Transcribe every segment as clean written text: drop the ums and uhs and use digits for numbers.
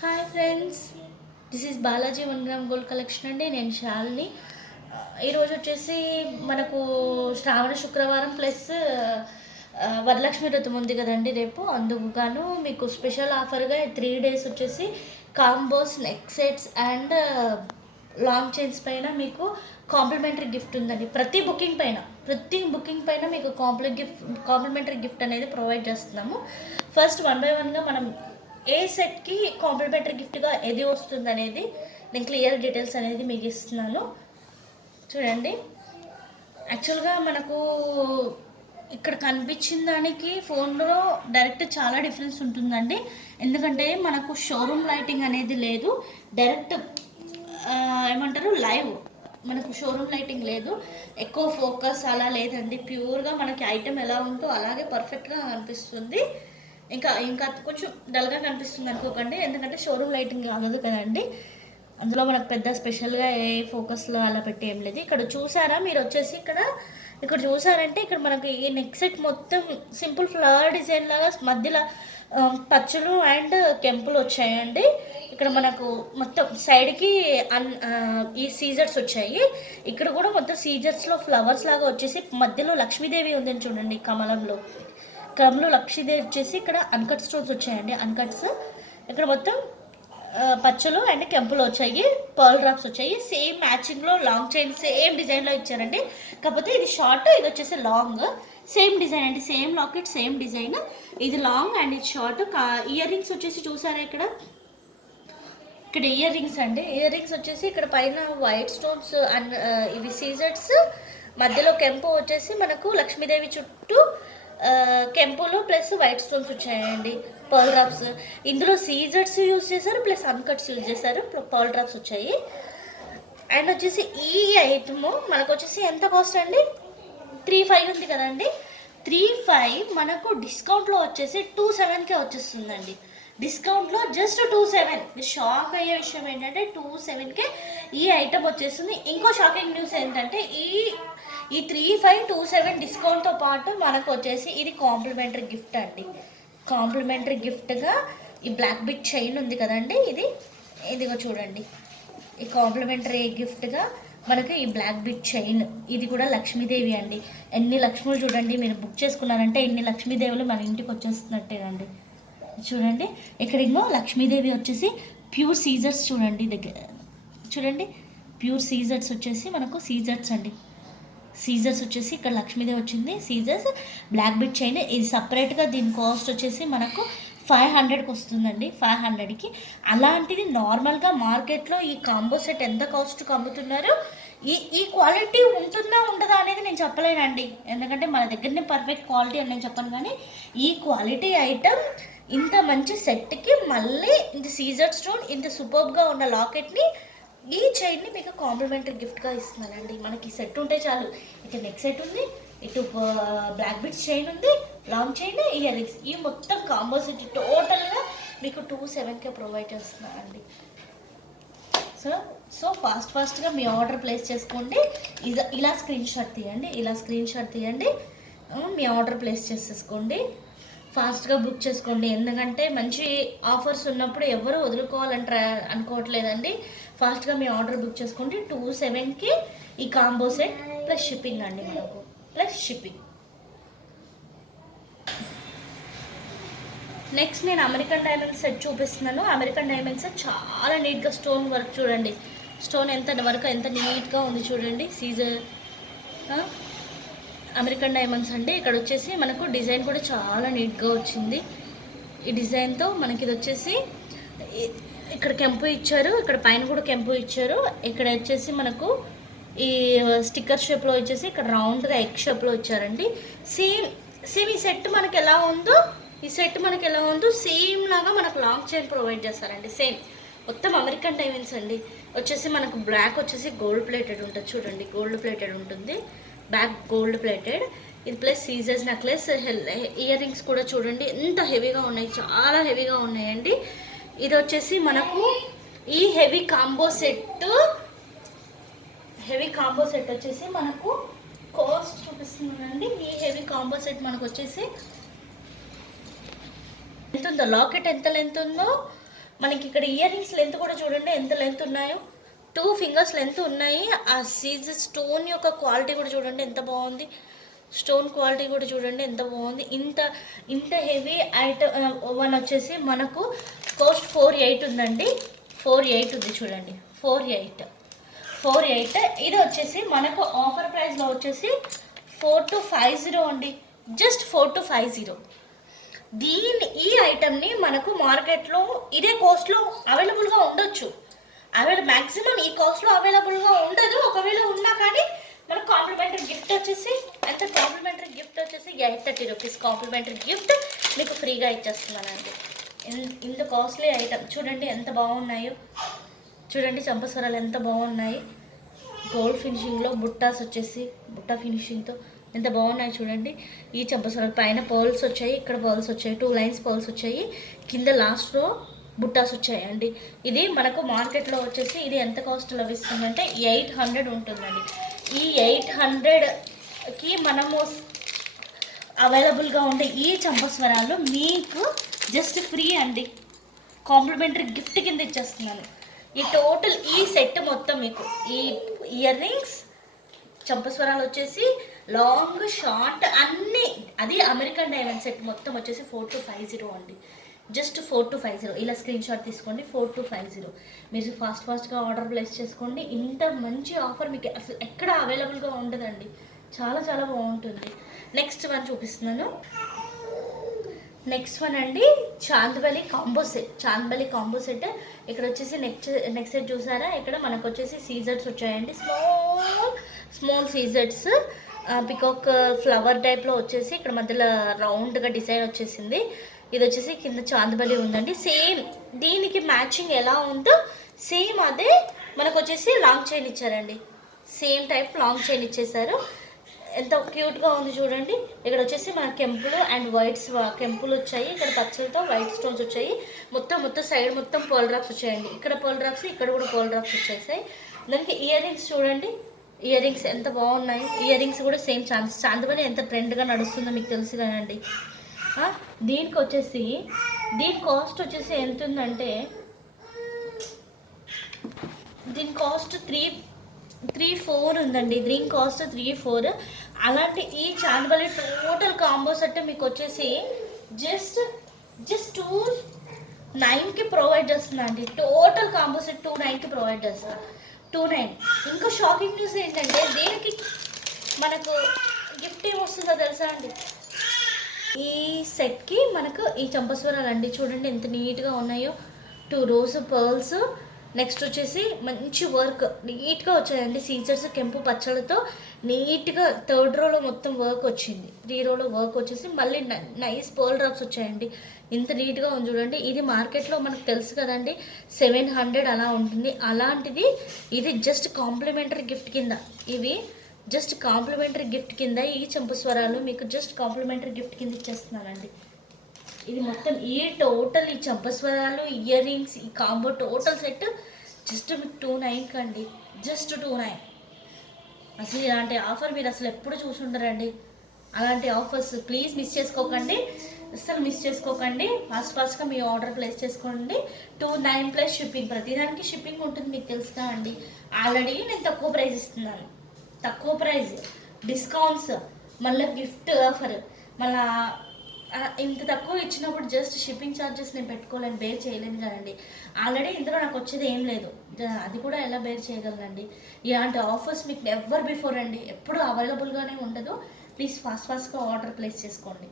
Hi friends, this is Balaji 1 gram gold collection అండి. నేను శాలిని. ఈరోజు వచ్చేసి మనకు శ్రావణ శుక్రవారం ప్లస్ వరలక్ష్మి వ్రతం ఉంది కదండి రేపు. అందుకు గాను మీకు స్పెషల్ ఆఫర్గా 3 days వచ్చేసి combos, neck sets and long chains పైన మీకు కాంప్లిమెంటరీ గిఫ్ట్ ఉందండి. ప్రతి బుకింగ్ పైన మీకు కాంప్లిమెంటరీ గిఫ్ట్ అనేది ప్రొవైడ్ చేస్తున్నాము. ఫస్ట్ 1 by 1గా మనం ఏ సెట్కి కాంప్లిమెంటరీ గిఫ్ట్గా ఏది వస్తుంది అనేది నేను క్లియర్ డీటెయిల్స్ అనేది మీకు ఇస్తున్నాను. చూడండి, యాక్చువల్గా మనకు ఇక్కడ కనిపించిన దానికి ఫోన్లో డైరెక్ట్ చాలా డిఫరెన్స్ ఉంటుందండి. ఎందుకంటే మనకు షోరూమ్ లైటింగ్ అనేది లేదు, డైరెక్ట్ ఏమంటారు లైవ్. మనకు షోరూమ్ లైటింగ్ లేదు, ఎక్కువ ఫోకస్ అలా లేదండి. ప్యూర్గా మనకి ఐటెం ఎలా ఉందో అలాగే పర్ఫెక్ట్గా కనిపిస్తుంది. ఇంకా కొంచెం డల్గా కనిపిస్తుంది అనుకోకండి, ఎందుకంటే షోరూమ్ లైటింగ్ కాదు కదండి. అందులో మనకు పెద్ద స్పెషల్గా ఏ ఫోకస్లో అలా పెట్టి ఏం లేదు. ఇక్కడ చూసారా మీరు వచ్చేసి ఇక్కడ చూసారంటే ఇక్కడ మనకి ఈ నెక్ సెట్ మొత్తం సింపుల్ ఫ్లవర్ డిజైన్ లాగా మధ్యలో పచ్చలు అండ్ కెంపులు వచ్చాయండి. ఇక్కడ మనకు మొత్తం సైడ్కి ఈ సీజర్స్ వచ్చాయి. ఇక్కడ కూడా మొత్తం సీజర్స్లో ఫ్లవర్స్ లాగా వచ్చేసి మధ్యలో లక్ష్మీదేవి ఉందని చూడండి. కమలంలో లక్ష్మీదేవి వచ్చేసి ఇక్కడ అన్కట్ స్టోన్స్ వచ్చాయండి. అన్కట్స్ ఇక్కడ మొత్తం పచ్చలు అండ్ కెంపులు వచ్చాయి, పర్ల్ డ్రాప్స్ వచ్చాయి. సేమ్ మ్యాచింగ్లో లాంగ్ చైన్ సేమ్ డిజైన్లో ఇచ్చారండి. కాకపోతే ఇది షార్ట్, ఇది వచ్చేసి లాంగ్. సేమ్ డిజైన్ అండి, సేమ్ లాకెట్ సేమ్ డిజైన్. ఇది లాంగ్ అండ్ ఇది షార్ట్. ఇయర్ రింగ్స్ వచ్చేసి చూసారా ఇక్కడ ఇయర్ రింగ్స్ అండి. ఇయర్ రింగ్స్ వచ్చేసి ఇక్కడ పైన వైట్ స్టోన్స్ అండ్ ఇవి సీజర్స్, మధ్యలో కెంపు వచ్చేసి మనకు లక్ష్మీదేవి చుట్టూ కెంపులు ప్లస్ వైట్ స్టోన్స్ వచ్చాయండి. పర్ల్ డ్రాప్స్ ఇందులో సీజర్స్ యూజ్ చేశారు, ప్లస్ అన్కట్స్ యూజ్ చేశారు. పర్ల్ డ్రాప్స్ వచ్చాయి. అండ్ వచ్చేసి ఈ ఐటమ్ మనకు వచ్చేసి ఎంత కాస్ట్ అండి? 3,500 ఉంది కదండి. 3,500 మనకు డిస్కౌంట్లో వచ్చేసి 2,700కే వచ్చేస్తుందండి. డిస్కౌంట్లో జస్ట్ 2,700. షాక్ అయ్యే విషయం ఏంటంటే 2,700కే ఈ ఐటమ్ వచ్చేస్తుంది. ఇంకో షాకింగ్ న్యూస్ ఏంటంటే ఈ 3,527 డిస్కౌంట్తో పాటు మనకు వచ్చేసి ఇది కాంప్లిమెంటరీ గిఫ్ట్ అండి. కాంప్లిమెంటరీ గిఫ్ట్గా ఈ బ్లాక్ బిట్ చైన్ ఉంది కదండి, ఇదిగో చూడండి. ఈ కాంప్లిమెంటరీ గిఫ్ట్గా మనకి ఈ బ్లాక్ బిట్ చైన్, ఇది కూడా లక్ష్మీదేవి అండి. ఎన్ని లక్ష్ములు చూడండి, మీరు బుక్ చేసుకున్నారంటే ఎన్ని లక్ష్మీదేవులు మన ఇంటికి వచ్చేస్తున్నట్టేనండి. చూడండి, ఇక్కడ ఇంకో లక్ష్మీదేవి వచ్చేసి ప్యూర్ సీజర్స్ చూడండి. ప్యూర్ సీజర్స్ వచ్చేసి మనకు సీజర్స్ అండి. సీజర్స్ వచ్చేసి ఇక్కడ లక్ష్మీదేవి వచ్చింది. సీజర్స్ బ్లాక్ బిట్ చైన్, ఇది సపరేట్గా దీని కాస్ట్ వచ్చేసి మనకు 500కి వస్తుందండి. 500కి. అలాంటిది నార్మల్గా మార్కెట్లో ఈ కాంబో సెట్ ఎంత కాస్ట్కి అమ్ముతున్నారు, ఈ క్వాలిటీ ఉంటుందా ఉండదా అనేది నేను చెప్పలేనండి. ఎందుకంటే మన దగ్గరనే పర్ఫెక్ట్ క్వాలిటీ అని నేను చెప్పను, కానీ ఈ క్వాలిటీ ఐటమ్ ఇంత మంచి సెట్కి మళ్ళీ ఇంత సీజర్ స్టోన్, ఇంత సూపర్గా ఉన్న లాకెట్ని, ఈ చైన్ని మీకు కాంప్లిమెంటరీ గిఫ్ట్గా ఇస్తున్నానండి. మనకి సెట్ ఉంటే చాలు. ఇటు నెక్ సెట్ ఉంది, ఇటు బ్లాక్ బిట్స్ చైన్ ఉంది, లాంగ్ చైన్, ఇయర్ రింగ్స్, ఈ మొత్తం కాంబో సెట్ టోటల్గా మీకు 2,700కే ప్రొవైడ్ చేస్తున్నానండి. సో ఫాస్ట్గా మీ ఆర్డర్ ప్లేస్ చేసుకోండి. ఇలా స్క్రీన్ షాట్ తీయండి, మీ ఆర్డర్ ప్లేస్ చేసేసుకోండి. ఫాస్ట్గా బుక్ చేసుకోండి, ఎందుకంటే మంచి ఆఫర్స్ ఉన్నప్పుడు ఎవరు అనుకోవట్లేదండి. ఫాస్ట్గా మీ ఆర్డర్ బుక్ చేసుకోండి. 2,700కి ఈ కాంబో సెట్ ప్లస్ షిప్పింగ్ అండి. మనకు ప్లస్ షిప్పింగ్. నెక్స్ట్ నేను అమెరికన్ డైమండ్స్ సెట్ చూపిస్తున్నాను. అమెరికన్ డైమండ్స్ చాలా నీట్గా స్టోన్ వర్క్ చూడండి. స్టోన్ ఎంత నీట్గా ఉంది చూడండి. సీజర్ అమెరికన్ డైమండ్స్ అంటే ఇక్కడ వచ్చేసి మనకు డిజైన్ కూడా చాలా నీట్గా వచ్చింది. ఈ డిజైన్తో మనకి ఇది వచ్చేసి ఇక్కడ కెంపు ఇచ్చారు, ఇక్కడ పైన కూడా కెంపు ఇచ్చారు. ఇక్కడ వచ్చేసి మనకు ఈ స్టిక్కర్ షేప్లో వచ్చేసి ఇక్కడ రౌండ్గా ఎగ్ షేప్లో ఇచ్చారండి. సేమ్ ఈ సెట్ మనకి ఎలా ఉందో సేమ్ లాగా మనకు లాంగ్ చైన్ ప్రొవైడ్ చేస్తారండి. సేమ్ మొత్తం అమెరికన్ డైమండ్స్ అండి. వచ్చేసి మనకు బ్లాక్ వచ్చేసి గోల్డ్ ప్లేటెడ్ ఉంటుంది చూడండి. గోల్డ్ ప్లేటెడ్ ఉంటుంది, బ్యాక్ గోల్డ్ ప్లేటెడ్. ఇది ప్లస్ సీజర్స్ నెక్లెస్. ఇయర్ రింగ్స్ కూడా చూడండి ఎంత హెవీగా ఉన్నాయి, చాలా హెవీగా ఉన్నాయండి. ఇది వచ్చేసి మనకు ఈ హెవీ కాంబో సెట్ వచ్చేసి మనకు కాస్ట్ చూపిస్తున్నానండి. ఈ హెవీ కాంబో సెట్ మనకు వచ్చేసి ఎంత ఉందో, లాకెట్ ఎంత లెంత్ ఉందో మనకి ఇక్కడ ఇయర్ రింగ్స్ లెంత్ కూడా చూడండి ఎంత లెంత్ ఉన్నాయో, 2 ఫింగర్స్ లెంత్ ఉన్నాయి. ఆ స్టోన్ యొక్క క్వాలిటీ కూడా చూడండి ఎంత బాగుంది, స్టోన్ క్వాలిటీ కూడా చూడండి ఎంత బాగుంది. ఇంత ఇంత హెవీ ఐటమ్ వన్ వచ్చేసి మనకు కాస్ట్ 48 ఉందండి. 48 ఉంది చూడండి, 48. ఇది వచ్చేసి మనకు ఆఫర్ ప్రైస్లో వచ్చేసి 4250 అండి, జస్ట్ 4250. ఈ ఐటమ్ని మనకు మార్కెట్లో ఇదే కాస్ట్లో అవైలబుల్గా ఉండొచ్చు, మ్యాక్సిమం ఈ కాస్ట్లో అవైలబుల్గా ఉండదు. ఒకవేళ ఉన్నా కానీ మనకు కాంప్లిమెంటరీ గిఫ్ట్ వచ్చేసి 830 రూపీస్ కాంప్లిమెంటరీ గిఫ్ట్ మీకు ఫ్రీగా ఇచ్చేస్తున్నానండి. ఇంత కాస్ట్లీ ఐటమ్ చూడండి ఎంత బాగున్నాయో, చూడండి చంపస్వరాలు ఎంత బాగున్నాయి. గోల్డ్ ఫినిషింగ్లో బుట్టాస్ వచ్చేసి బుట్ట ఫినిషింగ్తో ఎంత బాగున్నాయి చూడండి. ఈ చంపస్వరాలు పైన పర్ల్స్ వచ్చాయి, ఇక్కడ పర్ల్స్ వచ్చాయి, 2 లైన్స్ పర్ల్స్ వచ్చాయి, కింద లాస్ట్లో బుట్టాస్ వచ్చాయండి. ఇది మనకు మార్కెట్లో వచ్చేసి ఇది ఎంత కాస్ట్ లభిస్తుందంటే 800 ఉంటుందండి. ఈ 800కి మనము అవైలబుల్గా ఉండే ఈ చంపస్వరాలు మీకు జస్ట్ ఫ్రీ అండి, కాంప్లిమెంటరీ గిఫ్ట్ కింద ఇచ్చేస్తున్నాను. ఈ టోటల్ ఈ సెట్ మొత్తం మీకు ఈ ఇయర్ రింగ్స్ చంపస్వరాలు వచ్చేసి లాంగ్ షార్ట్ అన్నీ, అది అమెరికన్ డైమండ్ సెట్ మొత్తం వచ్చేసి 4250 అండి, జస్ట్ 4250. ఇలా స్క్రీన్ షాట్ తీసుకోండి, 4250. మీరు ఫాస్ట్గా ఆర్డర్ ప్లేస్ చేసుకోండి. ఇంత మంచి ఆఫర్ మీకు అసలు ఎక్కడ అవైలబుల్గా ఉండదండి, చాలా చాలా బాగుంటుంది. నెక్స్ట్ వన్ చూపిస్తున్నాను. నెక్స్ట్ వన్ అండి చాందబలి కాంబో సెట్. ఇక్కడ వచ్చేసి నెక్స్ట్ సెట్ చూసారా, ఇక్కడ మనకు వచ్చేసి సీజర్స్ వచ్చాయండి, స్మాల్ సీజర్స్, పికాక్ ఫ్లవర్ టైప్లో వచ్చేసి ఇక్కడ మధ్యలో రౌండ్గా డిజైన్ వచ్చేసింది. ఇది వచ్చేసి కింద చాందబలి ఉందండి. సేమ్ దీనికి మ్యాచింగ్ ఎలా ఉందో సేమ్ అదే మనకు వచ్చేసి లాంగ్ చైన్ ఇచ్చారండి, సేమ్ టైప్ లాంగ్ చైన్ ఇచ్చేసారు. ఎంత క్యూట్గా ఉంది చూడండి. ఇక్కడ వచ్చేసి మన కెంపులు అండ్ వైట్స్ కెంపులు వచ్చాయి, ఇక్కడ పచ్చలతో వైట్ స్టోన్స్ వచ్చాయి, మొత్తం సైడ్ మొత్తం పర్ల్ డ్రాప్స్ వచ్చాయండి. ఇక్కడ పర్ల్ డ్రాప్స్, ఇక్కడ కూడా పర్ల్ డ్రాప్స్ వచ్చేసాయి. దానికి ఇయర్ రింగ్స్ చూడండి, ఇయర్ రింగ్స్ ఎంత బాగున్నాయి. ఇయర్ రింగ్స్ కూడా సేమ్ చాందబలి ఎంత ట్రెండ్గా నడుస్తుందో మీకు తెలుసు కదండి. దీనికి వచ్చేసి దీని కాస్ట్ వచ్చేసి ఎంత ఉందంటే, దీని కాస్ట్ 3-4 ఉందండి. దీని కాస్ట్ 3-4. అలాంటి ఈ చాందబలి టోటల్ కాంబో సెట్ మీకు వచ్చేసి జస్ట్ 29కి ప్రొవైడ్ చేస్తున్నా అండి. టోటల్ కాంబో సెట్ 29కి ప్రొవైడ్ చేస్తా, 29. ఇంకా షాకింగ్ న్యూస్ ఏంటంటే దీనికి మనకు గిఫ్ట్ ఏమొస్తుందో తెలుసా అండి. ఈ సెట్కి మనకు ఈ చంపస్వరాలు అండి చూడండి ఎంత నీట్గా ఉన్నాయో, 2 రోజ్ పర్ల్స్, నెక్స్ట్ వచ్చేసి మంచి వర్క్ నీట్గా వచ్చాయండి. సీజర్స్ కెంపు పచ్చళ్ళతో నీట్గా 3rd రోలో మొత్తం వర్క్ వచ్చింది, 3 రోలో వర్క్ వచ్చేసి మళ్ళీ నైస్ పర్ల్ డ్రాప్స్ వచ్చాయండి. ఇంత నీట్గా ఉంది చూడండి. ఇది మార్కెట్లో మనకు తెలుసు కదండి 700 అలా ఉంటుంది. అలాంటిది ఇది జస్ట్ కాంప్లిమెంటరీ గిఫ్ట్ కింద, ఇవి జస్ట్ కాంప్లిమెంటరీ గిఫ్ట్ కింద ఈ చంపస్వరాలు మీకు జస్ట్ కాంప్లిమెంటరీ గిఫ్ట్ కింద ఇచ్చేస్తున్నానండి. ఇది మొత్తం ఈ టోటల్ ఈ చంపస్వరాలు ఇయర్ రింగ్స్ ఈ కాంబో టోటల్ సెట్ జస్ట్ మీకు 29కి అండి, జస్ట్ 29. అసలు ఇలాంటి ఆఫర్ మీరు అసలు ఎప్పుడు చూసుంటారండి. అలాంటి ఆఫర్స్ ప్లీజ్ మిస్ చేసుకోకండి, అసలు మిస్ చేసుకోకండి. ఫాస్ట్గా మీ ఆర్డర్ ప్లేస్ చేసుకోండి. 29 ప్లస్ షిప్పింగ్, ప్రతిదానికి షిప్పింగ్ ఉంటుంది మీకు తెలుసుగా అండి. ఆల్రెడీ నేను తక్కువ ప్రైస్ ఇస్తున్నాను, తక్కువ ప్రైస్, డిస్కౌంట్స్, మళ్ళీ గిఫ్ట్ ఆఫర్, మళ్ళీ ఇంత తక్కువ ఇచ్చినప్పుడు జస్ట్ షిప్పింగ్ ఛార్జెస్ నేను పెట్టుకోలేను, బేర్ చేయలేను కదండి. ఆల్రెడీ ఇందులో నాకు వచ్చేది ఏం లేదు, అది కూడా ఎలా బేర్ చేయగలనండి. ఇలాంటి ఆఫర్స్ మీకు ఎవర్ బిఫోర్ అండి, ఎప్పుడు అవైలబుల్గానే ఉండదు. ప్లీజ్ ఫాస్ట్గా ఆర్డర్ ప్లేస్ చేసుకోండి.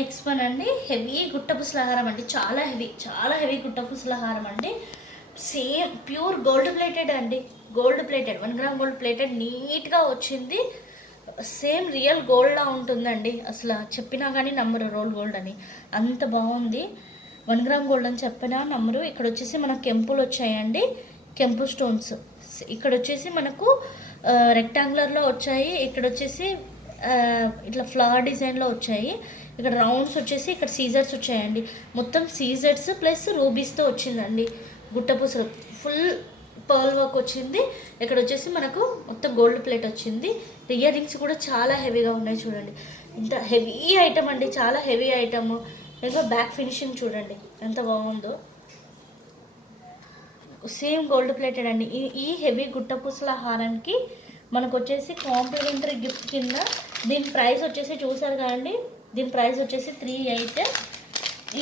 నెక్స్ట్ వన్ అండి హెవీ గుట్టపుసలహారం అండి, చాలా హెవీ గుట్టపుసలహారం అండి. సేమ్ ప్యూర్ గోల్డ్ ప్లేటెడ్ అండి, 1 గ్రామ్ గోల్డ్ ప్లేటెడ్ నీట్గా వచ్చింది. సేమ్ రియల్ గోల్డ్లా ఉంటుందండి, అసలు చెప్పినా కానీ నమ్మరు రోల్ గోల్డ్ అని, అంత బాగుంది. 1 గ్రామ్ గోల్డ్ అని చెప్పినా నమ్మరు. ఇక్కడ వచ్చేసి మనకు కెంపులు వచ్చాయండి, కెంపు స్టోన్స్. ఇక్కడ వచ్చేసి మనకు రెక్టాంగులర్లో వచ్చాయి, ఇక్కడ వచ్చేసి ఇట్లా ఫ్లవర్ డిజైన్లో వచ్చాయి, ఇక్కడ రౌండ్స్ వచ్చేసి ఇక్కడ సీజర్స్ వచ్చాయండి. మొత్తం సీజర్స్ ప్లస్ రూబీస్తో వచ్చిందండి. గుట్టపూసలు ఫుల్ పర్ల్ వర్క్ వచ్చింది. ఇక్కడ వచ్చేసి మనకు మొత్తం గోల్డ్ ప్లేట్ వచ్చింది. ఇయర్ రింగ్స్ కూడా చాలా హెవీగా ఉన్నాయి చూడండి. ఇంత హెవీ ఐటమ్ అండి, చాలా హెవీ ఐటమ్. ఇంకా బ్యాక్ ఫినిషింగ్ చూడండి ఎంత బాగుందో. సేమ్ గోల్డ్ ప్లేటెడ్ అండి. ఈ హెవీ గుట్టపూసల హారానికి మనకు వచ్చేసి కాంప్లిమెంటరీ గిఫ్ట్ కింద దీని ప్రైస్ వచ్చేసి చూసారు కదండి. దీని ప్రైస్ వచ్చేసి 38.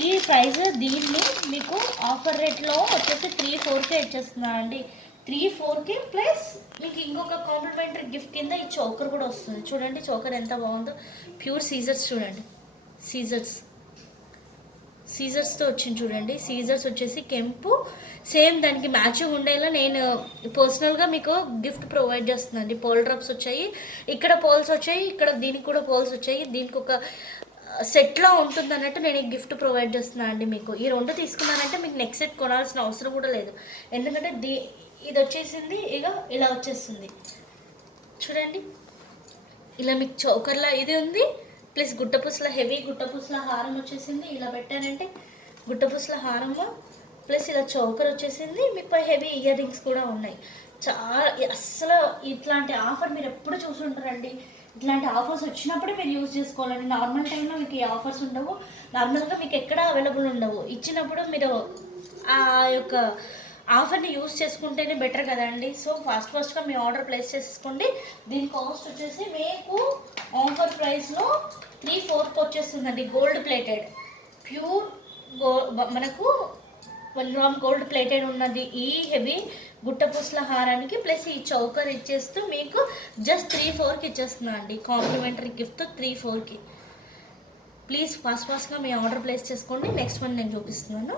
ఈ ప్రైస్ దీన్ని మీకు ఆఫర్ రేట్లో వచ్చేసి 3-4కే ఇచ్చేస్తున్నా అండి. 3-4కి ప్లస్ మీకు ఇంకొక కాంప్లిమెంటరీ గిఫ్ట్ కింద ఈ చోకర్ కూడా వస్తుంది. చూడండి చోకర్ ఎంత బాగుందో. ప్యూర్ సీజర్స్ చూడండి, సీజర్స్తో వచ్చింది చూడండి. సీజర్స్ వచ్చేసి కెంపు సేమ్ దానికి మ్యాచింగ్ ఉండేలా నేను పర్సనల్గా మీకు గిఫ్ట్ ప్రొవైడ్ చేస్తున్నాను అండి. పోల్ డ్రాప్స్ వచ్చాయి, ఇక్కడ పోల్స్ వచ్చాయి, ఇక్కడ దీనికి కూడా పోల్స్ వచ్చాయి. దీనికి ఒక సెట్లో ఉంటుంది అన్నట్టు నేను ఈ గిఫ్ట్ ప్రొవైడ్ చేస్తున్నాను అండి. మీకు ఈ 2 తీసుకున్నానంటే మీకు నెక్స్ట్ సెట్ కొనాల్సిన అవసరం కూడా లేదు. ఎందుకంటే ఇది వచ్చేసింది ఇక ఇలా వచ్చేస్తుంది చూడండి. ఇలా మీకు చౌకర్లా ఇది ఉంది, ప్లస్ గుట్టపూసల హెవీ గుట్టపూసల హారం వచ్చేసింది. ఇలా పెట్టారంటే గుట్టపూసల హారము ప్లస్ ఇలా చౌకర్ వచ్చేసింది. మీకు హెవీ ఇయర్ రింగ్స్ కూడా ఉన్నాయి. చాలా అస్సలు ఇట్లాంటి ఆఫర్ మీరు ఎప్పుడు చూసుంటారండి. ఇట్లాంటి ఆఫర్స్ వచ్చినప్పుడే మీరు యూజ్ చేసుకోవాలండి. నార్మల్ టైంలో మీకు ఈ ఆఫర్స్ ఉండవు, నార్మల్గా మీకు ఎక్కడ అవైలబుల్ ఉండవు. ఇచ్చినప్పుడు మీరు ఆ యొక్క ఆఫర్ని యూజ్ చేసుకుంటేనే బెటర్ కదండి. సో ఫాస్ట్గా మీ ఆర్డర్ ప్లేస్ చేసుకోండి. దీని కాస్ట్ వచ్చేసి మీకు ఆఫర్ ప్రైస్లో 3-4కి వచ్చేస్తుందండి. గోల్డ్ ప్లేటెడ్ ప్యూర్ మనకు 1 గ్రామ్ గోల్డ్ ప్లేటెడ్ ఉన్నది ఈ హెవీ గుట్టపూసల హారానికి ప్లస్ ఈ చౌకర్ ఇచ్చేస్తూ మీకు జస్ట్ 3-4కి ఇచ్చేస్తున్నా అండి. Complementary gift 3-4కి. ప్లీజ్ ఫాస్ట్గా మీ ఆర్డర్ ప్లేస్ చేసుకోండి. నెక్స్ట్ వన్ నేను చూపిస్తున్నాను.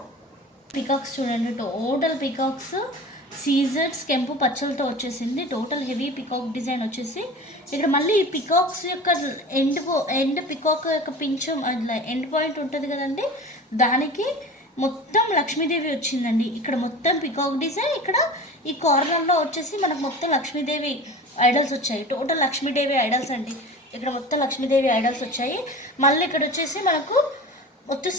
పికాక్స్ చూడండి, టోటల్ పికాక్స్ సీజర్స్ కెంపు పచ్చలతో వచ్చేసింది. టోటల్ హెవీ పికాక్ డిజైన్ వచ్చేసి ఇక్కడ మళ్ళీ ఈ పికాక్స్ యొక్క ఎండ్ పికాక్ యొక్క పింఛం ఎండ్ పాయింట్ ఉంటుంది కదండి, దానికి మొత్తం లక్ష్మీదేవి వచ్చిందండి. ఇక్కడ మొత్తం పికాక్ డిజైన్, ఇక్కడ ఈ కార్నర్లో వచ్చేసి మనకు మొత్తం లక్ష్మీదేవి ఐడల్స్ వచ్చాయి. టోటల్ లక్ష్మీదేవి ఐడల్స్ అండి. ఇక్కడ మొత్తం లక్ష్మీదేవి ఐడల్స్ వచ్చాయి. మళ్ళీ ఇక్కడ వచ్చేసి మనకు మొత్తం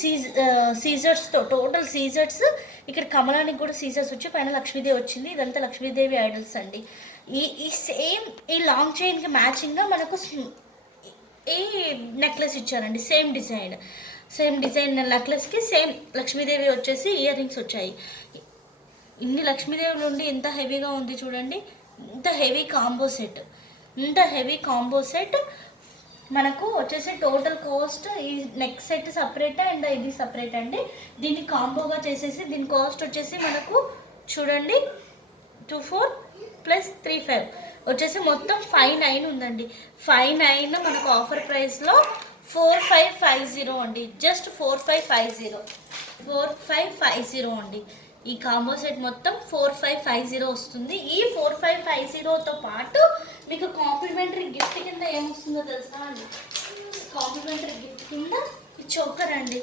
సీజర్స్తో టోటల్ సీజర్స్, ఇక్కడ కమలానికి కూడా సీజర్స్ వచ్చి పైన లక్ష్మీదేవి వచ్చింది. ఇదంతా లక్ష్మీదేవి ఐడల్స్ అండి. ఈ సేమ్ ఈ లాంగ్ చైన్కి మ్యాచింగ్గా మనకు ఈ నెక్లెస్ ఇచ్చారండి. సేమ్ డిజైన్ నెక్లెస్కి సేమ్ లక్ష్మీదేవి వచ్చేసి ఇయర్ రింగ్స్ వచ్చాయి. ఇన్ని లక్ష్మీదేవి నుండి ఎంత హెవీగా ఉంది చూడండి. ఇంత హెవీ కాంబో సెట్ మనకు వచ్చేసి టోటల్ కాస్ట్ ఈ నెక్ సెట్ సపరేట్ అండ్ ఇది సపరేట్ అండి. దీన్ని కాంబోగా చేసేసి దీని కాస్ట్ వచ్చేసి మనకు చూడండి 24 + 3-5 వచ్చేసి మొత్తం 5-9 ఉందండి. 5-9 మనకు ఆఫర్ ప్రైస్లో 4550 అండి. జస్ట్ 4550 అండి. ఈ కాంబో సెట్ మొత్తం 4550 వస్తుంది. ఈ 4550తో పాటు మీకు కాంప్లిమెంటరీ గిఫ్ట్ కింద ఏమొస్తుందో తెలుసా అండి? కాంప్లిమెంటరీ గిఫ్ట్ కింద ఈ చోకర్ అండి.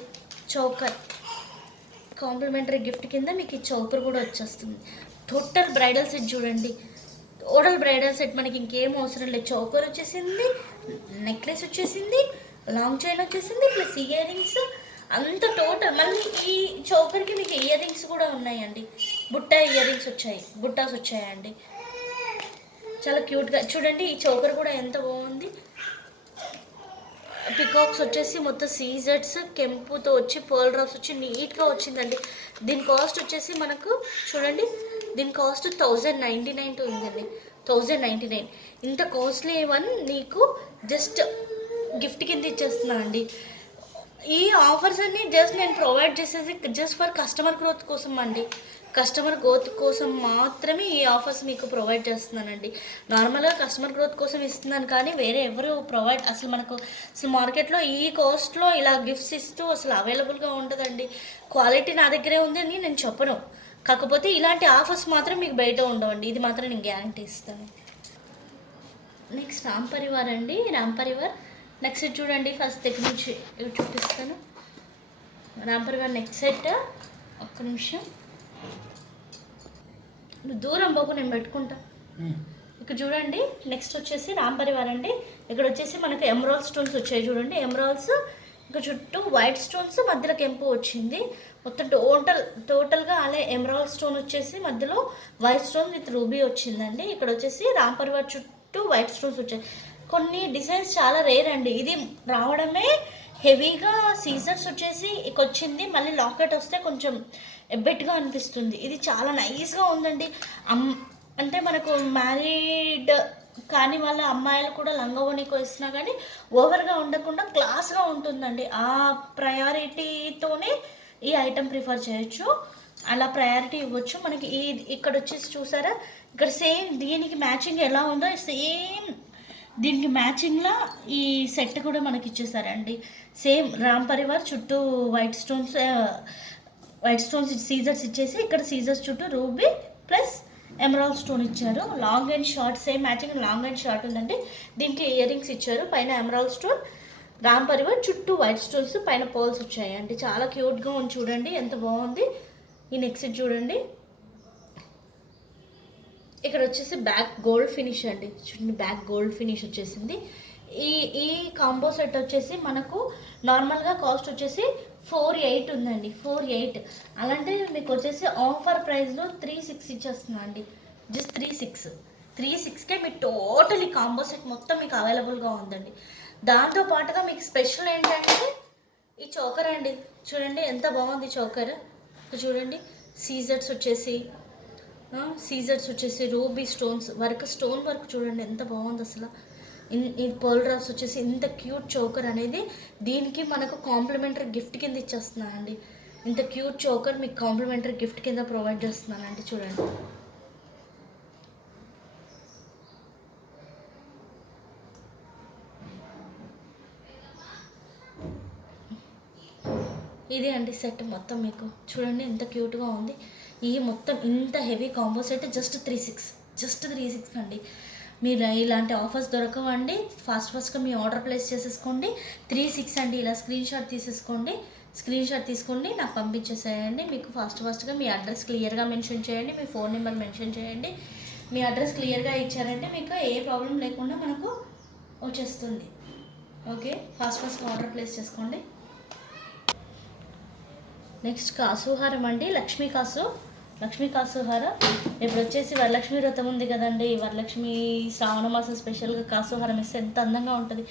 కాంప్లిమెంటరీ గిఫ్ట్ కింద మీకు ఈ చోకర్ కూడా వచ్చేస్తుంది. టోటల్ బ్రైడల్ సెట్ చూడండి. టోటల్ బ్రైడల్ సెట్ మనకి ఇంకేం అవసరం లేదు. చోకర్ వచ్చేసింది, నెక్లెస్ వచ్చేసింది, లాంగ్ చైన్ వచ్చేసింది, ప్లస్ ఇయర్ రింగ్స్ అంత టోటల్. మళ్ళీ ఈ చోకర్కి మీకు ఇయర్ రింగ్స్ కూడా ఉన్నాయండి. బుట్టాస్ వచ్చాయండి. చాలా క్యూట్గా చూడండి. ఈ చోకర్ కూడా ఎంత బాగుంది. పికాక్స్ వచ్చేసి మొత్తం సీజర్స్ కెంపుతో వచ్చి పర్ల్ డ్రాప్స్ వచ్చి నీట్గా వచ్చిందండి. దీని కాస్ట్ వచ్చేసి మనకు చూడండి, దీని కాస్ట్ 1099 ఉందండి. 1099 ఇంత కాస్ట్లీ వన్ నీకు జస్ట్ గిఫ్ట్ కింద ఇచ్చేస్తున్నా అండి. ఈ ఆఫర్స్ అన్నీ జస్ట్ నేను ప్రొవైడ్ చేసేసి జస్ట్ ఫర్ కస్టమర్ గ్రోత్ కోసం అండి. కస్టమర్ గ్రోత్ కోసం మాత్రమే ఈ ఆఫర్స్ మీకు ప్రొవైడ్ చేస్తున్నానండి. నార్మల్గా కస్టమర్ గ్రోత్ కోసం ఇస్తున్నాను, కానీ వేరే ఎవరు అసలు మనకు మార్కెట్లో ఈ కాస్ట్లో ఇలా గిఫ్ట్స్ ఇస్తూ అసలు అవైలబుల్గా ఉండదండి. క్వాలిటీ నా దగ్గరే ఉంది అని నేను చెప్పను, కాకపోతే ఇలాంటి ఆఫర్స్ మాత్రం మీకు బయట ఉండవండి. ఇది మాత్రం నేను గ్యారంటీ ఇస్తాను. నెక్స్ట్ రామ్ పరివార్ అండి. రామ్ పరివార్ నెక్ సెట్ చూడండి. ఫస్ట్ దగ్గర నుంచి చూపిస్తాను. Ram Parivar neck set. ఒక్క నిమిషం దూరం పోకు, నేను పెట్టుకుంటా. ఇక్కడ చూడండి. నెక్స్ట్ వచ్చేసి రామ్ పరివార్ అండి. ఇక్కడ వచ్చేసి మనకు ఎమరాల్డ్ స్టోన్స్ వచ్చాయి చూడండి. ఎమరాల్డ్స్ ఇంకా చుట్టూ వైట్ స్టోన్స్, మధ్యలో కెంపు వచ్చింది. మొత్తం టోటల్గా అలా ఎమరాల్డ్ స్టోన్ వచ్చేసి మధ్యలో వైట్ స్టోన్ విత్ రూబీ వచ్చిందండి. ఇక్కడ వచ్చేసి రామ్ పరివార్ చుట్టూ వైట్ స్టోన్స్ వచ్చాయి. కొన్ని డిజైన్స్ చాలా రేర్ అండి. ఇది రావడమే హెవీగా సీజర్స్ వచ్చేసి ఇక వచ్చింది, మళ్ళీ లాకెట్ వస్తే కొంచెం ఎబ్బెట్గా అనిపిస్తుంది. ఇది చాలా నైస్గా ఉందండి. అమ్ అంటే మనకు మ్యారీడ్ కానీ వాళ్ళ అమ్మాయిలు కూడా లంగవోనికి వేసినా కానీ ఓవర్గా ఉండకుండా క్లాస్గా ఉంటుందండి. ఆ ప్రయారిటీతోనే ఈ ఐటెం ప్రిఫర్ చేయొచ్చు, అలా ప్రయారిటీ ఇవ్వచ్చు. మనకి ఈ ఇక్కడ వచ్చేసి చూసారా, ఇక్కడ సేమ్ దీనికి మ్యాచింగ్ ఎలా ఉందో సేమ్ దీనికి మ్యాచింగ్లా ఈ సెట్ కూడా మనకి ఇచ్చేసారండి. సేమ్ రామ్ పరివార్ చుట్టూ వైట్ స్టోన్స్ సీజర్స్ ఇచ్చేసి ఇక్కడ సీజర్స్ చుట్టూ రూబీ ప్లస్ ఎమరాల్డ్ స్టోన్ ఇచ్చారు. Long and short same matching long and short ఉందండి. దీనికి ఇయర్ రింగ్స్ ఇచ్చారు, పైన ఎమరాల్డ్ స్టోన్, రామ్ పరివార్ చుట్టూ వైట్ స్టోన్స్, పైన పోల్స్ వచ్చాయండి. చాలా క్యూట్గా ఉంది చూడండి, ఎంత బాగుంది. ఈ నెక్స్ట్ చూడండి, ఇక్కడ వచ్చేసి బ్యాక్ గోల్డ్ ఫినిష్ అండి. చూడండి బ్యాక్ గోల్డ్ ఫినిష్ వచ్చేసింది. ఈ ఈ కాంబో సెట్ వచ్చేసి మనకు నార్మల్గా కాస్ట్ వచ్చేసి 4,800 ఉందండి, 4,800. అలాంటి మీకు వచ్చేసి ఆఫర్ ప్రైస్లో 3,600 ఇచ్చేస్తున్నా అండి. జస్ట్ 3,600కే మీకు టోటల్ ఈ కాంబో సెట్ మొత్తం మీకు అవైలబుల్గా ఉందండి. దాంతో పాటుగా మీకు స్పెషల్ ఏంటంటే ఈ చోకర్ అండి. చూడండి ఎంత బాగుంది చోకర్. చూడండి సీజర్స్ వచ్చేసి రూబీ స్టోన్స్ స్టోన్ వర్క్ చూడండి ఎంత బాగుంది అసలు. ఈ పర్ల్ డ్రాప్స్ వచ్చేసి ఇంత క్యూట్ చోకర్ అనేది దీనికి మనకు కాంప్లిమెంటరీ గిఫ్ట్ కింద ఇచ్చేస్తున్నానండి. ఇంత క్యూట్ చోకర్ మీకు కాంప్లిమెంటరీ గిఫ్ట్ కింద ప్రొవైడ్ చేస్తున్నానండి. చూడండి ఇది అండి సెట్ మొత్తం మీకు చూడండి ఎంత క్యూట్గా ఉంది. ఈ మొత్తం ఇంత హెవీ కాంబో సెట్ జస్ట్ 3,600 అండి. మీరు ఇలాంటి ఆఫర్స్ దొరకవండి. ఫాస్ట్గా మీ ఆర్డర్ ప్లేస్ చేసేసుకోండి. 3,600 అండి. ఇలా స్క్రీన్ షాట్ తీసుకోండి నాకు పంపించేసేయండి. మీకు ఫాస్ట్గా మీ అడ్రస్ క్లియర్గా మెన్షన్ చేయండి, మీ ఫోన్ నెంబర్ మెన్షన్ చేయండి. మీ అడ్రస్ క్లియర్గా ఇచ్చారంటే మీకు ఏ ప్రాబ్లం లేకుండా మనకు వచ్చేస్తుంది. ఓకే, ఫాస్ట్గా ఆర్డర్ ప్లేస్ చేసుకోండి. నెక్స్ట్ కాసుహారం అండి, లక్ష్మీ కాసుహారం. ఇప్పుడు వచ్చేసి వరలక్ష్మి వ్రతం ఉంది కదండి. వరలక్ష్మి శ్రావణ మాసం స్పెషల్గా కాసుహారం వేస్తే ఎంత అందంగా ఉంటుంది.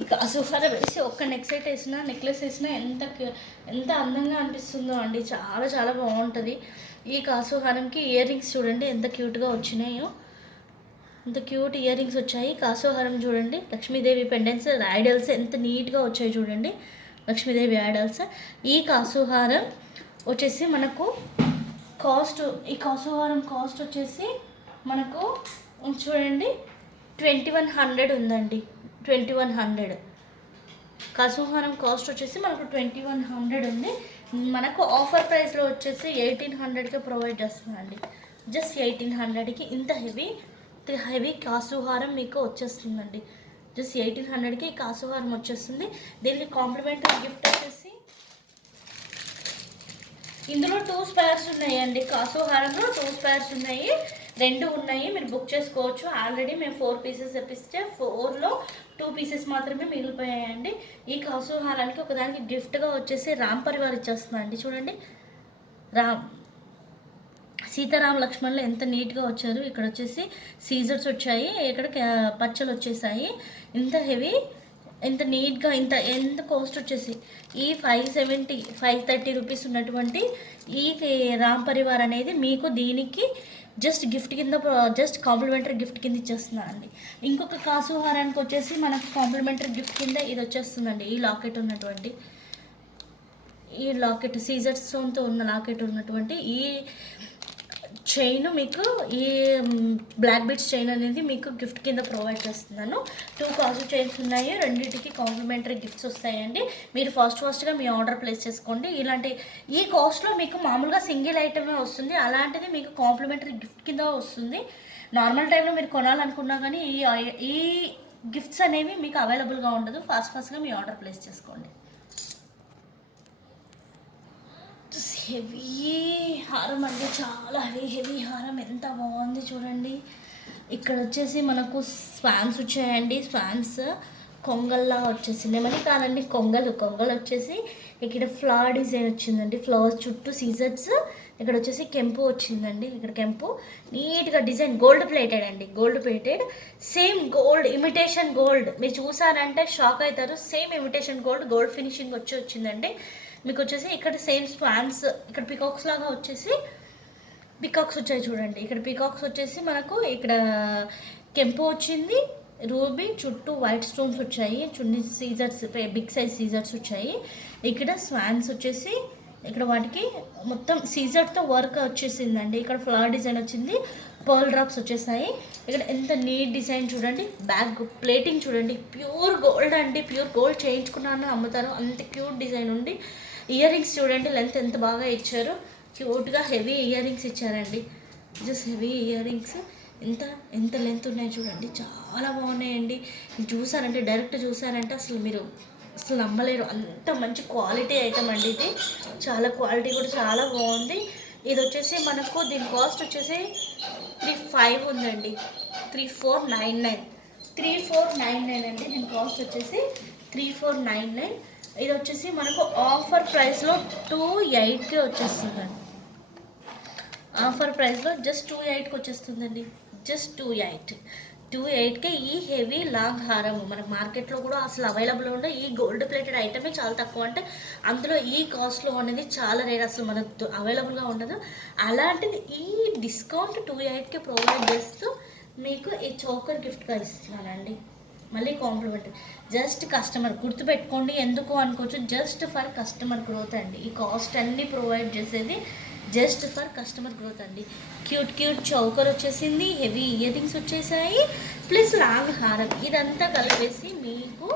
ఈ కాసుహారం వేసి ఒక్క నెక్లెస్ వేసినా ఎంత అందంగా అనిపిస్తుందో అండి. చాలా చాలా బాగుంటుంది. ఈ కాసుహారంకి ఇయర్ రింగ్స్ చూడండి ఎంత క్యూట్గా వచ్చినాయో. ఎంత క్యూట్ ఇయర్ రింగ్స్ వచ్చాయి. కాసుహారం చూడండి, లక్ష్మీదేవి పెండెంట్స్ ఐడల్స్ ఎంత నీట్గా వచ్చాయి చూడండి. లక్ష్మీదేవి ఐడల్స్. ఈ కాసుహారం వచ్చేసి మనకు ఈ కాసుహారం కాస్ట్ వచ్చేసి మనకు చూడండి 2,100 ఉందండి. 2,100 కాసుహారం కాస్ట్ వచ్చేసి మనకు 2,100 ఉంది. మనకు ఆఫర్ ప్రైస్లో వచ్చేసి 1,800కే ప్రొవైడ్ చేస్తున్నానండి. జస్ట్ 1,800కి ఇంత హెవీ కాసుహారం మీకు వచ్చేస్తుందండి. జస్ట్ 1,800కి ఈ కాసుహారం వచ్చేస్తుంది. దీనికి కాంప్లిమెంటరీ గిఫ్ట్ వచ్చేసి ఇందులో 2 స్పేర్స్ ఉన్నాయండి. కాసుహారంలో 2 స్పేర్స్ ఉన్నాయి, 2 ఉన్నాయి. మీరు బుక్ చేసుకోవచ్చు. ఆల్రెడీ మేము 4 పీసెస్ తెప్పిస్తే 4లో 2 పీసెస్ మాత్రమే మిగిలిపోయాయండి. ఈ కాసుహారానికి ఒకదానికి గిఫ్ట్గా వచ్చేసి రామ్ పరివార్ ఇచ్చేస్తున్నా అండి. చూడండి సీతారామ లక్ష్మణులు ఎంత నీట్గా వచ్చారు. ఇక్కడ వచ్చేసి సీజర్స్ వచ్చాయి, ఇక్కడ పచ్చలు వచ్చేసాయి. ఇంత హెవీ ఇంత నీట్గా ఎంత కాస్ట్ వచ్చేసి ఈ 530 రూపీస్ ఉన్నటువంటి ఈ రామ్ పరివార్ అనేది మీకు దీనికి జస్ట్ కాంప్లిమెంటరీ గిఫ్ట్ కింద ఇచ్చేస్తున్నాను అండి. ఇంకొక కాసుహారానికి వచ్చేసి మనకు కాంప్లిమెంటరీ గిఫ్ట్ కింద ఇది వచ్చేస్తుందండి. ఈ లాకెట్ సీజర్ స్టోన్తో ఉన్న లాకెట్ ఉన్నటువంటి ఈ చైన్ మీకు ఈ బ్లాక్ బీడ్స్ చైన్ అనేది మీకు గిఫ్ట్ కింద ప్రొవైడ్ చేస్తున్నాను. 2 కాజు చైన్స్ ఉన్నాయి, రెండింటికి కాంప్లిమెంటరీ గిఫ్ట్స్ వస్తాయండి. మీరు ఫాస్ట్గా మీ ఆర్డర్ ప్లేస్ చేసుకోండి. ఈ కాస్ట్లో మీకు మామూలుగా సింగిల్ ఐటమే వస్తుంది, అలాంటిది మీకు కాంప్లిమెంటరీ గిఫ్ట్ కింద వస్తుంది. నార్మల్ టైంలో మీరు కొనాలనుకున్నా కానీ ఈ గిఫ్ట్స్ అనేవి మీకు అవైలబుల్గా ఉండదు. ఫాస్ట్గా మీ ఆర్డర్ ప్లేస్ చేసుకోండి. హెవీ హారం అంటే చాలా హెవీ హారం ఎంత బాగుంది చూడండి. ఇక్కడ వచ్చేసి మనకు స్పాన్స్ వచ్చాయండి. స్పాన్స్ కొంగల్లా వచ్చేసింది మళ్ళీ కాదండి, కొంగలు వచ్చేసి ఇక్కడ ఫ్లవర్ డిజైన్ వచ్చిందండి. ఫ్లవర్స్ చుట్టూ సీజర్స్, ఇక్కడ వచ్చేసి కెంపు వచ్చిందండి. ఇక్కడ కెంపు నీట్గా డిజైన్ గోల్డ్ ప్లేటెడ్ అండి, gold plated same gold imitation gold. మీరు చూసారంటే షాక్ అవుతారు. సేమ్ ఇమిటేషన్ గోల్డ్ ఫినిషింగ్ వచ్చిందండి. మీకు వచ్చేసి ఇక్కడ సేమ్ స్పాన్స్, ఇక్కడ పికాక్స్ లాగా వచ్చేసి పికాక్స్ వచ్చాయి చూడండి. ఇక్కడ పికాక్స్ వచ్చేసి మనకు ఇక్కడ కెంపు వచ్చింది, రూబీ చుట్టూ వైట్ స్టోన్స్ వచ్చాయి, చున్నీ సీజర్స్ బిగ్ సైజ్ సీజర్స్ వచ్చాయి. ఇక్కడ స్వాన్స్ వచ్చేసి ఇక్కడ వాటికి మొత్తం సీజర్తో వర్క్ వచ్చేసిందండి. ఇక్కడ ఫ్లవర్ డిజైన్ వచ్చింది, పర్ల్ డ్రాప్స్ వచ్చేసాయి. ఇక్కడ ఎంత నీట్ డిజైన్ చూడండి. బ్యాక్ ప్లేటింగ్ చూడండి, ప్యూర్ గోల్డ్ అండి, ప్యూర్ గోల్డ్ చేయించుకున్నాను అమ్ముతారు, అంత క్యూట్ డిజైన్ ఉంది. ఇయర్ రింగ్స్ చూడండి, లెంత్ ఎంత బాగా ఇచ్చారు, క్యూట్గా హెవీ ఇయర్ రింగ్స్ ఇచ్చారండి. జస్ట్ హెవీ ఇయర్ రింగ్స్ ఎంత లెంత్ ఉన్నాయి చూడండి, చాలా బాగున్నాయండి. చూసారంటే డైరెక్ట్ చూసారంటే అసలు నమ్మలేరు, అంత మంచి క్వాలిటీ ఐటమ్ అండి ఇది. చాలా క్వాలిటీ కూడా చాలా బాగుంది. ఇది వచ్చేసి మనకు దీని కాస్ట్ వచ్చేసి 35 ఉందండి, 3499 అండి. దీని కాస్ట్ వచ్చేసి 3499. ఇది వచ్చేసి మనకు ఆఫర్ ప్రైస్లో 28కి వచ్చేస్తుందండి. ఆఫర్ ప్రైస్లో జస్ట్ 28కి వచ్చేస్తుందండి, జస్ట్ 28కి ఈ హెవీ లాంగ్ హారం మనకు మార్కెట్లో కూడా అసలు అవైలబుల్ ఉండే ఈ గోల్డ్ ప్లేటెడ్ ఐటమే చాలా తక్కువ. అంటే అందులో ఈ కాస్ట్లో అనేది చాలా రేట్, అసలు మనకు అవైలబుల్గా ఉండదు. అలాంటిది ఈ డిస్కౌంట్ 28కి ప్రొవైడ్ చేస్తూ మీకు ఈ చోకర్ గిఫ్ట్గా ఇస్తున్నానండి. మళ్ళీ కాంప్లిమెంట్, జస్ట్ కస్టమర్ గుర్తుపెట్టుకోండి, ఎందుకు అనుకోవచ్చు, జస్ట్ ఫర్ కస్టమర్ గ్రోత్ అండి. ఈ కాస్ట్ అన్నీ ప్రొవైడ్ చేసేది జస్ట్ ఫర్ కస్టమర్ గ్రోత్ అండి. క్యూట్ చౌకర్ వచ్చేసింది, హెవీ ఇయర్ రింగ్స్ వచ్చేసాయి, ప్లస్ లాంగ్ హారం, ఇదంతా కలిపేసి మీకు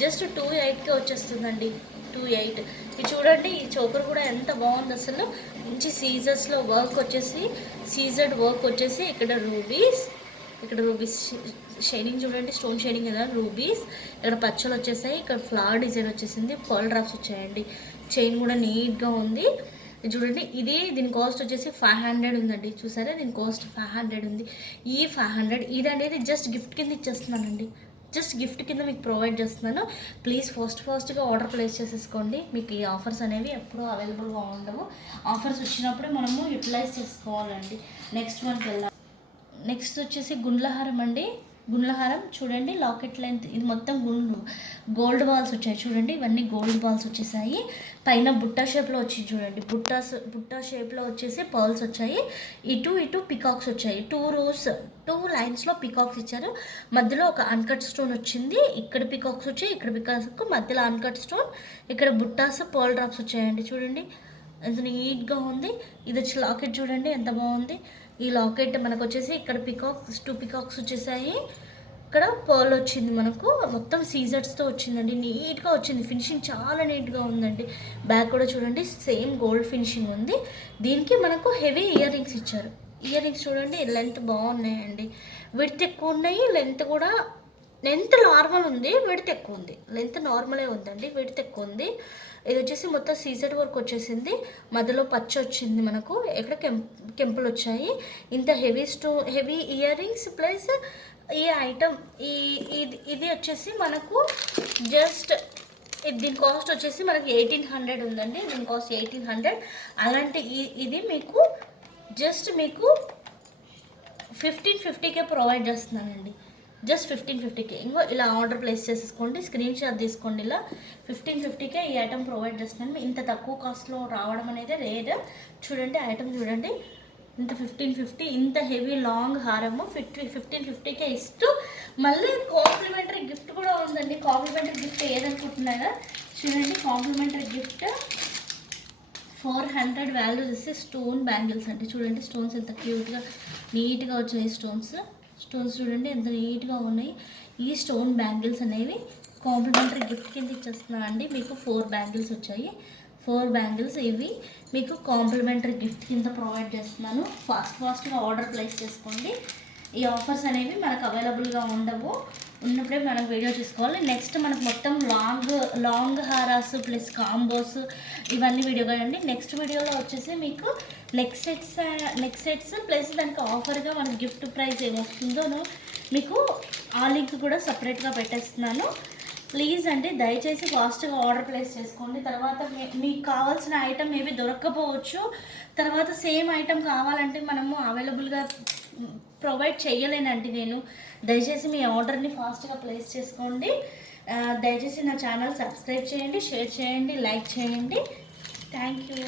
జస్ట్ 28కి వచ్చేస్తుందండి. 28. ఇది చూడండి, ఈ చౌకర్ కూడా ఎంత బాగుంది అసలు. మంచి సీజర్స్లో వర్క్ వచ్చేసి, సీజర్డ్ వర్క్ వచ్చేసి ఇక్కడ రూబీస్ షైనింగ్ చూడండి, స్టోన్ షైనింగ్ కదా రూబీస్. ఇక్కడ పచ్చలు వచ్చేసాయి, ఇక్కడ ఫ్లవర్ డిజైన్ వచ్చేసింది, పర్ల్ డ్రాప్స్ వచ్చాయండి. చైన్ కూడా నీట్గా ఉంది చూడండి. దీని కాస్ట్ వచ్చేసి 500 ఉందండి. చూసారా, దీని కాస్ట్ 500 ఉంది. ఈ 500 ఇది అనేది జస్ట్ గిఫ్ట్ కింద ఇచ్చేస్తున్నానండి, జస్ట్ గిఫ్ట్ కింద మీకు ప్రొవైడ్ చేస్తున్నాను. ప్లీజ్ ఫాస్ట్గా ఆర్డర్ ప్లేస్ చేసేసుకోండి. మీకు ఈ ఆఫర్స్ అనేవి ఎప్పుడూ అవైలబుల్గా ఉండవు. ఆఫర్స్ వచ్చినప్పుడే మనము యూటిలైజ్ చేసుకోవాలండి. నెక్స్ట్ మనకి వెళ్దాం. నెక్స్ట్ వచ్చేసి గుండ్లహారం అండి. గుండ్లహారం చూడండి, లాకెట్ లెంత్, ఇది మొత్తం గోల్డ్ బాల్స్ వచ్చాయి చూడండి. ఇవన్నీ గోల్డ్ బాల్స్ వచ్చేసాయి. పైన బుట్టా షేప్లో వచ్చి చూడండి, బుట్టా షేప్లో వచ్చేసి పర్ల్స్ వచ్చాయి. ఇటు పికాక్స్ వచ్చాయి. 2 లైన్స్లో పికాక్స్ ఇచ్చారు. మధ్యలో ఒక అన్కట్ స్టోన్ వచ్చింది. ఇక్కడ పికాక్స్ వచ్చాయి, ఇక్కడ పికాక్స్, మధ్యలో అన్కట్ స్టోన్, ఇక్కడ బుట్టాస్ పర్ల్ డ్రాప్స్ వచ్చాయండి. చూడండి ఎంత నీట్గా ఉంది. ఇది వచ్చి లాకెట్ చూడండి ఎంత బాగుంది. ఈ లాకెట్ మనకు వచ్చేసి ఇక్కడ 2 పికాక్స్ వచ్చేసాయి. ఇక్కడ పర్ల్ వచ్చింది, మనకు మొత్తం సీజర్స్తో వచ్చిందండి. నీట్గా వచ్చింది, ఫినిషింగ్ చాలా నీట్గా ఉందండి. బ్యాక్ కూడా చూడండి, సేమ్ గోల్డ్ ఫినిషింగ్ ఉంది. దీనికి మనకు హెవీ ఇయర్ రింగ్స్ ఇచ్చారు. ఇయర్ రింగ్స్ చూడండి లెంత్ బాగున్నాయండి, విడ్త్ ఎక్కువ ఉన్నాయి. లెంత్ నార్మల్ ఉంది, విడ్త్ ఎక్కువ ఉంది. లెంత్ నార్మలే ఉందండి, విడ్త్ ఎక్కువ ఉంది. ఇది వచ్చేసి మొత్తం సీజర్ వర్క్ వచ్చేసింది, మధ్యలో పచ్చ వచ్చింది, మనకు ఇక్కడ కెంపులు వచ్చాయి. ఇంత హెవీ ఇయర్ రింగ్స్ ప్లస్ ఈ ఐటమ్ ఇది వచ్చేసి మనకు జస్ట్ దీని కాస్ట్ వచ్చేసి మనకి 1800 ఉందండి. దీని కాస్ట్ 1800. అలాంటి ఇది మీకు జస్ట్ మీకు 1550కే ప్రొవైడ్ చేస్తున్నానండి, జస్ట్ 1550కే. ఇంకో ఇలా ఆర్డర్ ప్లేస్ చేసేసుకోండి, స్క్రీన్ షాట్ తీసుకోండి. ఇలా 1550కే ఈ ఐటమ్ ప్రొవైడ్ చేస్తున్నాను. ఇంత తక్కువ కాస్ట్లో రావడం అనేది రేర్. చూడండి ఐటమ్ చూడండి, ఇంత 1550, ఇంత హెవీ లాంగ్ హారము 1550కే ఇస్తూ మళ్ళీ కాంప్లిమెంటరీ గిఫ్ట్ కూడా ఉందండి. కాంప్లిమెంటరీ గిఫ్ట్ ఏదనుకుంటున్నారా చూడండి, కాంప్లిమెంటరీ గిఫ్ట్ 400 వాల్యూ ఇస్తే స్టోన్ బ్యాంగిల్స్ అంటే చూడండి, స్టోన్స్ ఎంత క్యూట్గా నీట్గా వచ్చాయి. స్టోన్స్ చూడండి ఎంత నీట్గా ఉన్నాయి. ఈ స్టోన్ బ్యాంగిల్స్ అనేవి కాంప్లిమెంటరీ గిఫ్ట్ కింద ఇచ్చేస్తున్నాను అండి. మీకు 4 బ్యాంగిల్స్ వచ్చాయి. 4 బ్యాంగిల్స్ ఇవి మీకు కాంప్లిమెంటరీ గిఫ్ట్ కింద ప్రొవైడ్ చేస్తున్నాను. ఫాస్ట్గా ఆర్డర్ ప్లేస్ చేసుకోండి. ఈ ఆఫర్స్ అనేవి మనకు అవైలబుల్గా ఉండవు, ఉన్నప్పుడే మనం వీడియో చూసుకోవాలి. నెక్స్ట్ మనకు మొత్తం లాంగ్ హారాస్ ప్లస్ కాంబోస్ ఇవన్నీ వీడియో కాదండి. నెక్స్ట్ వీడియోలో వచ్చేసి మీకు నెక్ సెట్స్ ప్లస్ దానికి ఆఫర్గా మనకు గిఫ్ట్ ప్రైస్ ఏమొస్తుందో మీకు ఆ లింక్ కూడా సపరేట్గా పెట్టేస్తున్నాను. ప్లీజ్ అండి దయచేసి ఫాస్ట్గా ఆర్డర్ ప్లేస్ చేసుకోండి. తర్వాత మీకు కావాల్సిన ఐటమ్ ఏవి దొరక్కపోవచ్చు. తర్వాత సేమ్ ఐటమ్ కావాలంటే మనము అవైలబుల్గా ప్రొవైడ్ చేయలేనండి నేను. దయచేసి మీ ఆర్డర్ని ఫాస్ట్గా ప్లేస్ చేసుకోండి. దయచేసి నా ఛానల్ సబ్స్క్రైబ్ చేయండి, షేర్ చేయండి, లైక్ చేయండి. Thank you.